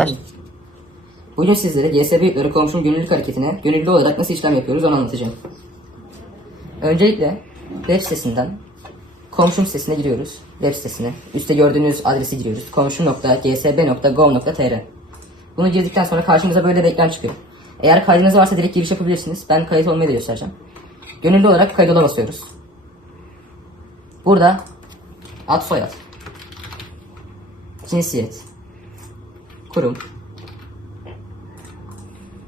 Baş. Bugün sizlere GSB yurtları komşunun gönüllülük hareketine gönüllü olarak nasıl işlem yapıyoruz onu anlatacağım. Öncelikle web sitesinden komşum sitesine giriyoruz. Web sitesine. Üstte gördüğünüz adresi giriyoruz. komşum.gsb.gov.tr Bunu girdikten sonra karşımıza böyle bir ekran çıkıyor. Eğer kaydınız varsa direkt giriş yapabilirsiniz. Ben kayıt olmayı da göstereceğim. Gönüllü olarak kaydola basıyoruz. Burada ad soyad, cinsiyet, kurum,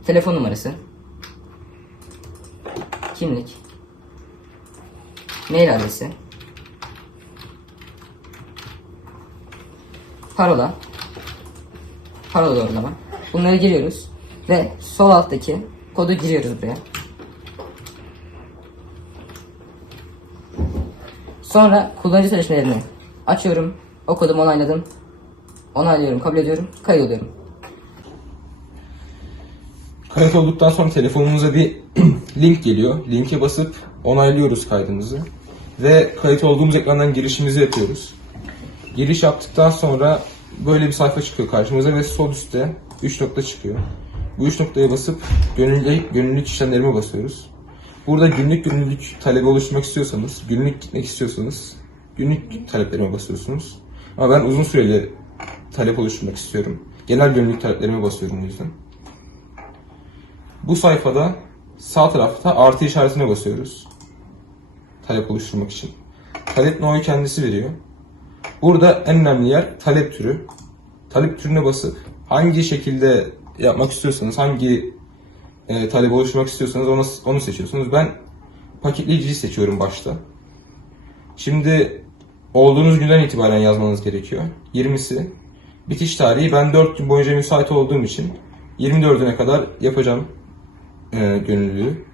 telefon numarası, kimlik, mail adresi, parola, parola doğrulama. Bunları giriyoruz ve sol alttaki kodu giriyoruz buraya. Sonra kullanıcı sözleşmelerini açıyorum. O kodumu onayladım. Onaylıyorum, kabul ediyorum, kaydoluyorum. Kayıt olduktan sonra telefonumuza bir link geliyor. Linke basıp onaylıyoruz kaydımızı. Ve kayıt olduğumuz ekrandan girişimizi yapıyoruz. Giriş yaptıktan sonra böyle bir sayfa çıkıyor karşımıza ve sol üstte 3 nokta çıkıyor. Bu 3 noktaya basıp gönüllü, gönüllülük işlemlerime basıyoruz. Burada günlük gönüllülük talebi oluşturmak istiyorsanız, günlük gitmek istiyorsanız günlük taleplerime basıyorsunuz. Ama ben uzun süreli talep oluşturmak istiyorum. Genel gönüllülük taleplerime basıyorum o yüzden. Bu sayfada sağ tarafta artı işaretine basıyoruz. Talep oluşturmak için. Talep no'yu kendisi veriyor. Burada en önemli yer talep türü. Talep türüne basıp hangi şekilde yapmak istiyorsanız, hangi e, talep oluşturmak istiyorsanız onu, onu seçiyorsunuz. Ben paketleyiciyi seçiyorum başta. Şimdi olduğunuz günden itibaren yazmanız gerekiyor. 20'si. Bitiş tarihi ben 4 gün boyunca müsait olduğum için 24'üne kadar yapacağım e, gönüllülüğü.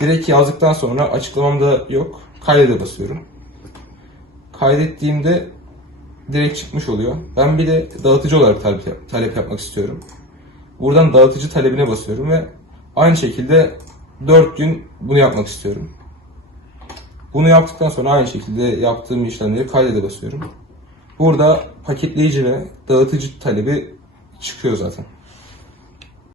Direkt yazdıktan sonra açıklamamda yok. Kaydede basıyorum. Kaydettiğimde direkt çıkmış oluyor. Ben bir de dağıtıcı olarak talep, talep yapmak istiyorum. Buradan dağıtıcı talebine basıyorum ve aynı şekilde 4 gün bunu yapmak istiyorum. Bunu yaptıktan sonra aynı şekilde yaptığım işlemleri kaydede basıyorum. Burada paketleyici ve dağıtıcı talebi çıkıyor zaten.